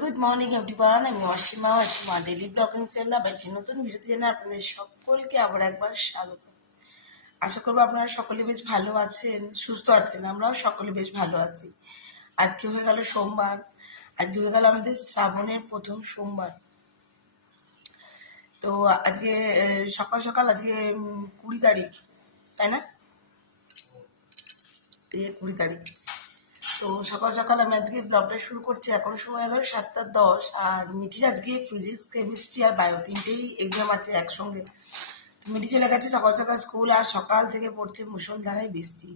Good morning everyone, আমি Asima daily blogging channel আবার একটি নতুন ভিডিওতে জানাই আপনাদের সকলকে আবার একবার স্বাগত। আশা করবো আপনারা সকলে বেশ ভালো আছেন, সুস্থ আছেন। আমরাও সকলে বেশ ভালো আছি। আজকে হয়ে গেল সোমবার, আজকে হয়ে গেল আমাদের শ্রাবণের প্রথম সোমবার। তো আজকে সকাল সকাল আজকে 20 তারিখ, তাই না? 20 তারিখ। তো সকাল সকাল আমি আজকে ব্লগটা শুরু করছি। এখন সময় গেল 7:10। আর মিঠির আজকে ফিজিক্স, কেমিস্ট্রি আর বায়ো তিনটেই এক্সাম আছে একসঙ্গে। মিঠি চলে গেছে সকাল সকাল স্কুল, আর সকাল থেকে পড়ছে মুষলধারায় বৃষ্টি।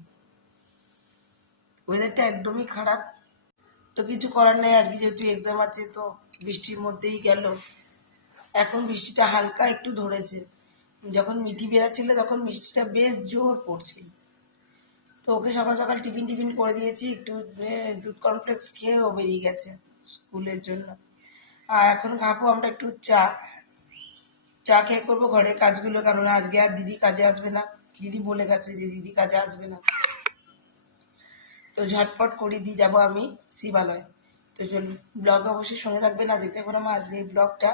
ওয়েদারটা একদমই খারাপ, তো কিছু করার নেই। আজকে যেহেতু এক্সাম আছে তো বৃষ্টির মধ্যেই গেল। এখন বৃষ্টিটা হালকা একটু ধরেছে। যখন মিঠি বেরাচ্ছিল তখন বৃষ্টিটা বেশ জোর পড়ছিল। তো ওকে সকাল সকাল টিফিন করে দিয়েছি, একটু দুধ কর্নফ্লেক্স খেয়ে ও বেরিয়ে গেছে স্কুলের জন্য। আর এখন খাবো আমরা একটু চা খেয়ে করবো ঘরের কাজগুলো, কেননা আজকে আর দিদি কাজে আসবে না। দিদি বলে গেছে যে দিদি কাজে আসবে না, তো ঝটপট করে দিয়ে যাবো আমি শিবালয়। তো চলুন, ব্লগ অবশ্যই সঙ্গে থাকবে না, দেখতে পাবো আমার আজকে এই ব্লগটা।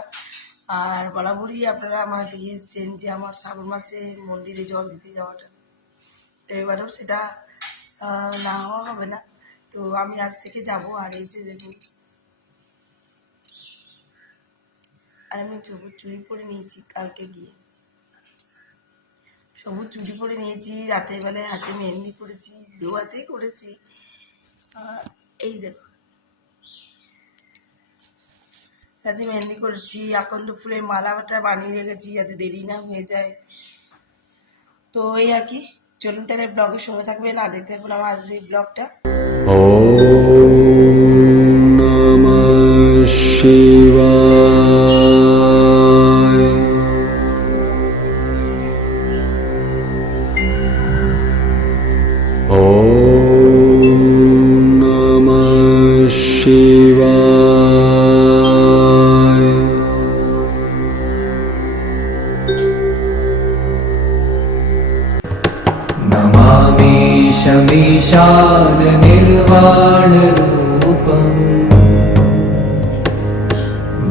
আর বরাবরই আপনারা আমার দেখে এসছেন যে আমার শ্রাবণ মাসে মন্দিরে জল দিতে যাওয়াটা, তো এবারেও সেটা না হওয়া হবে না। তো আমি আজ থেকে যাব। আর এই যে দেখুন, আর আমি সবুজ চুড়ি পরে নিয়েছি, কালকে গিয়ে সবুজ চুড়ি পরে নিয়েছি। রাতের বেলায় হাতে মেহেন্দি করেছি, দু হাতেই করেছি। এই দেখো, রাতে মেহেন্দি করেছি, আকন্দ ফুলের মালাটা বানিয়ে রেখেছি যাতে দেরি না হয়ে যায়। তো এই আর কি, চলুন তাহলে ব্লগের সঙ্গে থাকবেন, না দেখতে থাকবেন আমার আজ এই ব্লগটা। ওম নমঃ শিবায়। ওম নমঃ শিবায়। नमामि शमीशान निर्वाणरूपम्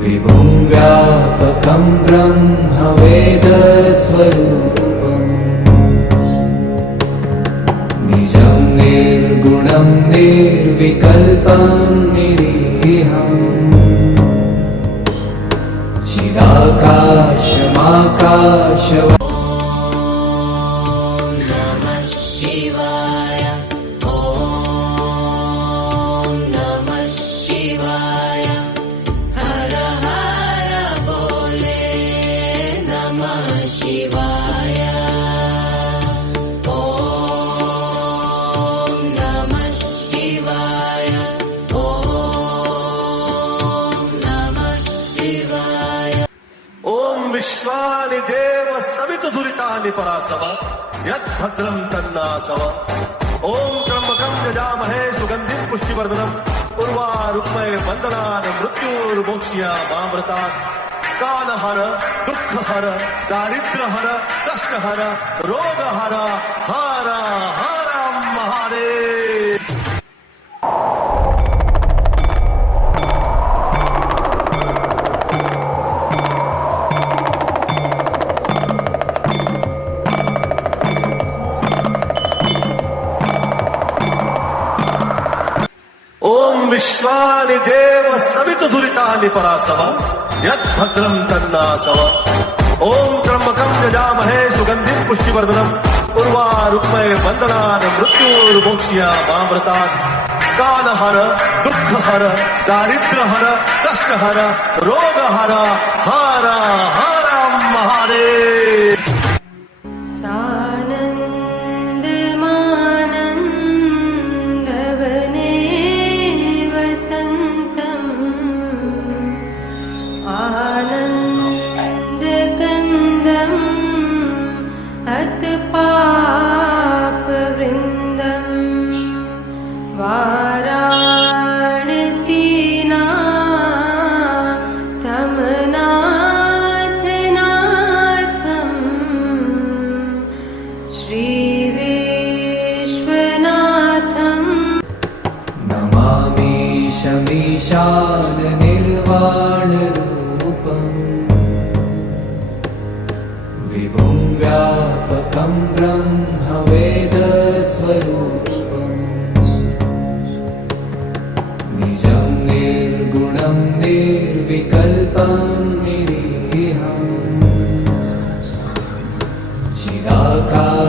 विभुं व्यापकं ब्रह्मवेदस्वरूपम् निजं निर्गुणं निर्विकल्पं निरीहम् चिदाकाशमाकाशम् शिवाय ॐ नमः शिवाय हर हर बोले नमः शिवाय ॐ नमः शिवाय ॐ नमः शिवाय। ओम विश्वानि देव सवितुर्दुरितानि परासव यद्भद्रं तन्नासव। ओम त्र्यंबकं यजामहे सुगंधिं पुष्टिवर्धनम् उर्वारुक्मये वन्दनान् मृत्युर्मोक्ष्यामामृतात्। कालहर दुःखहर दारिद्र्यहर कष्टहर रोगहर हर हर महादेव। ओम विश्वानि देव सवितुर्दुरितानि परासव यद्भद्रं तन्नासव। ओम त्र्यंबकं यजामहे सुगंधिं पुष्टिवर्धनम् उर्वारुक्मये वन्दनान् मृत्युर्मोक्ष्यामामृतात्। कालहर दुःखहर दारिद्र्यहर कष्टहर रोगहर हर हर महादेव। सानन्दमानन्दवने वसन्तम् आनन्दकन्दम् हतपापवृन्दम् वाराणसीनाथनाथनाथम् श्रीविश्वनाथम्। नमामि ईशाननिर्वाणरूपम् विभुं व्यापकं ब्रह्मवेदस्वरूपम् निजं निर्गुणं निर्विकल्पं निरीहम् चिदाकाशमाकाशवा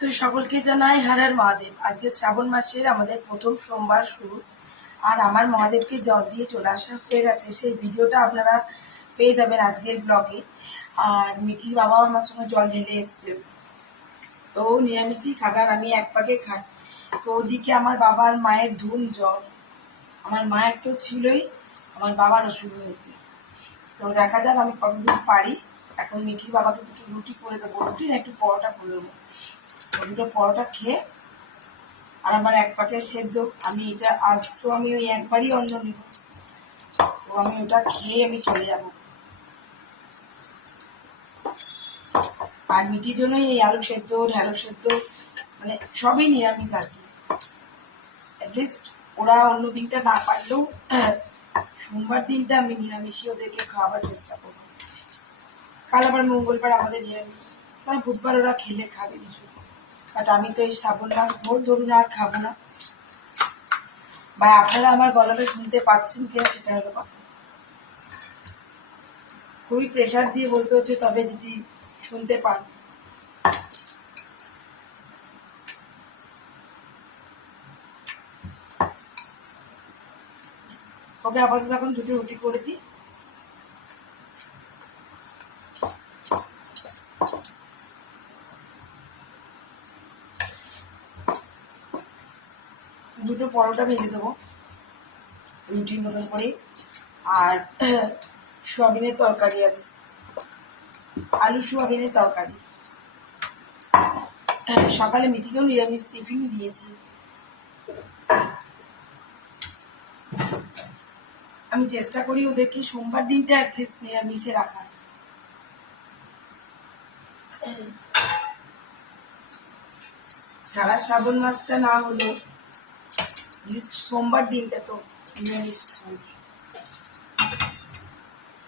তো সকলকে জানাই হর হর মহাদেব। আজকে শ্রাবণ মাসের আমাদের প্রথম সোমবার শুরু, আর আমার মহাদেবকে জল দিয়ে চলে আসা হয়ে গেছে। সেই ভিডিওটা আপনারা পেয়ে যাবেন আজকের ব্লগে। আর মিঠির বাবাও আমার সঙ্গে জল ঢেলে এসছে, তো ও নিরামিষই খাবে আর আমি এক পাকে খাই। তো ওদিকে আমার বাবার মায়ের ধুম জ্বর, আমার মায়ের তো ছিলই, আমার বাবারও শুরু হয়েছে। তো দেখা যাক আমি কতদূর পারি। এখন মিঠির বাবাকে দুটো রুটি করে দেবো, রুটি না একটু পরোটা করে দেবো। দুটো পরোটা খেয়ে আর আমার এক পাকের সেদ্ধ, আমি এটা আজ তো আমি ওই একবারই অন্ন নিব, তো আমি ওটা খেয়ে আমি চলে যাব। আর মিঠির জন্যই এই আলু সেদ্ধ, ঢ্যাঁড়স সেদ্ধ, মানে সবই নিরামিষ আর কি। অ্যাটলিস্ট ওরা অন্য দিনটা না পারলেও সোমবার দিনটা আমি নিরামিষই ওদেরকে খাওয়াবার চেষ্টা করবো। কাল আবার মঙ্গলবার আমাদের নিরামিষ, মানে বুধবার ওরা খেলে খাবে কিছু। বাট আমি তো এই শ্রাবণ মাস ভোর ধরুন আর খাবো না। বা আপনারা আমার গলাটা শুনতে পাচ্ছেন কিনা সেটা হলো কথা। খুবই প্রেশার দিয়ে বলতে হচ্ছে, তবে যদি শুনতে পান। ওকে আপাতত এখন দুটো রুটি করে দিই। দুটো পরোটা ভেজে দেবো রুটির মতন করে। আর সোয়াবিনের তরকারি আছে, আলু সোয়াবিনের তরকারি। সকালে মিঠিকেও নিরামিষ টিফিন দিয়েছি। আমি চেষ্টা করি ওদেরকে সোমবার দিনটা অ্যাটলিস্ট নিরামিষে রাখার। সারা শ্রাবণ মাসটা না হলো সোমবার দিনটা তো নিরামিষ খাই।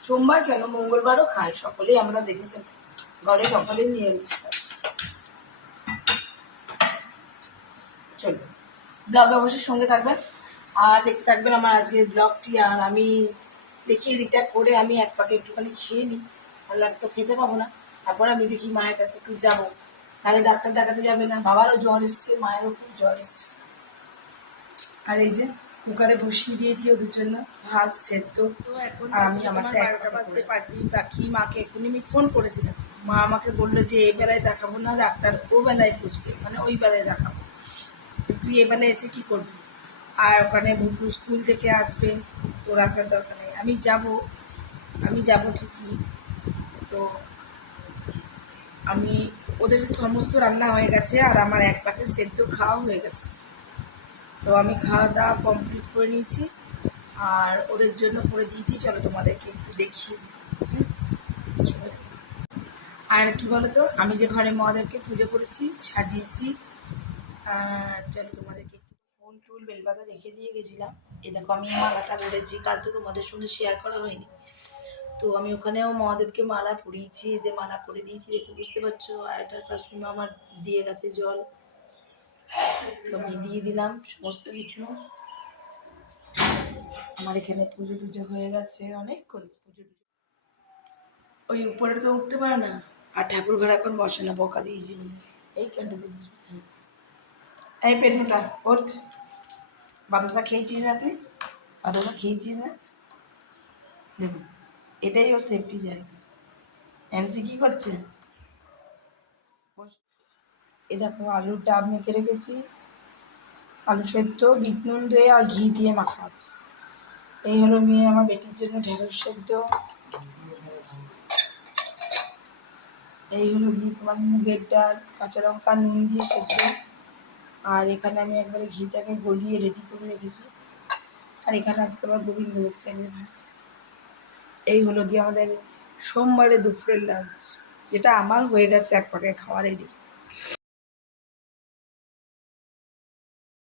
সোমবার কেন, মঙ্গলবারও খাই, সকলেই আমরা দেখেছেন ঘরে সকলেই নিরামিষ খাই। চলো, ব্লগ অবশ্যই সঙ্গে থাকবেন আর দেখতে থাকবেন আমার আজকের ব্লগটি। আর আমি দেখি এদিকটা করে আমি এক পাকে একটুখানি খেয়ে নিই, ভালো লাগে তো খেতে পাবো না। তারপর আমি দেখি মায়ের কাছে একটু যাবো, তাহলে ডাক্তার দেখাতে যাবে না। বাবারও জ্বর এসছে, মায়েরও খুব জ্বর এসছে। আর এই যে কুকারে বসিয়ে দিয়েছি ওদের জন্য ভাত সেদ্ধ। আর আমি আমারটা 11টা বাজতে বাকি মাকে এখনই আমি ফোন করেছিলাম। মা আমাকে বললো যে এই বেলায় দেখাবো না, ডাক্তার ও বেলায় বসবে, মানে ওই বেলায় দেখাবো। তুই এ বেলায় এসে কি করবি? আর ওখানে বুবু স্কুল থেকে আসবে, তোর আসার দরকার নেই। আমি যাব ঠিকই, তো আমি ওদের সমস্ত রান্না হয়ে গেছে আর আমার এক পাকে সেদ্ধ খাওয়া হয়ে গেছে। তো আমি খাওয়া দাওয়া কমপ্লিট করে নিয়েছি আর ওদের জন্য করে দিয়েছি। চলো তোমাদেরকে একটু দেখিয়ে দিই। চলো দেখো। আর কি বলো তো, আমি যে ঘরে মহাদেবকে পুজো করেছি, সাজিয়েছি, চলো তোমাদেরকে একটু ফুল টুল বেলপাতা দেখে দিয়ে গেছিলাম। এই দেখো আমি মালাটা ধরেছি, কাল তো তোমাদের সঙ্গে শেয়ার করা হয়নি। তো আমি ওখানেও মহাদেবকে মালা পরিয়েছি, যে মালা করে দিয়েছি দেখে বুঝতে পারছো। আর একটা শাশুড়িমা আমার দিয়ে গেছে জল, তো আমি দিয়ে দিলাম সমস্ত কিছু। আমার এখানে পুজো টুজো হয়ে গেছে, অনেক করে পুজো টুজো। ওই উপরে তো উঠতে পারে না, আর ঠাকুর ঘর এখন বসে না, বকা দিয়েছি বলে। এই ক্যান্টা দিয়েছিস কোথায়? এই পেটমোটা ওঠ। বাতাসা খেয়েছিস না তুই? বাতাসা খেয়েছিস না? দেখুন, এটাই ওর সেফটি জায়গা। এনসি কি করছে? এ দেখো আলুর ডাব মেখে রেখেছি, আলু সেদ্ধ, বিট নুন দিয়ে আর ঘি দিয়ে মাখা আছে। এই হলো মেয়ে আমার বেটির জন্য ঢেঁড়স সেদ্ধ। এই হলো ঘি তোমার মুগের ডাল, কাঁচা লঙ্কা নুন দিয়ে সেদ্ধ। আর এখানে আমি একবারে ঘিটাকে গলিয়ে রেডি করে রেখেছি। আর এখানে আছে তোমার গোবিন্দভোগ চালের ভাত। এই হলো গিয়ে আমাদের সোমবারে দুপুরের লাঞ্চ, যেটা আমার হয়ে গেছে এক পাকে খাওয়া রেডি।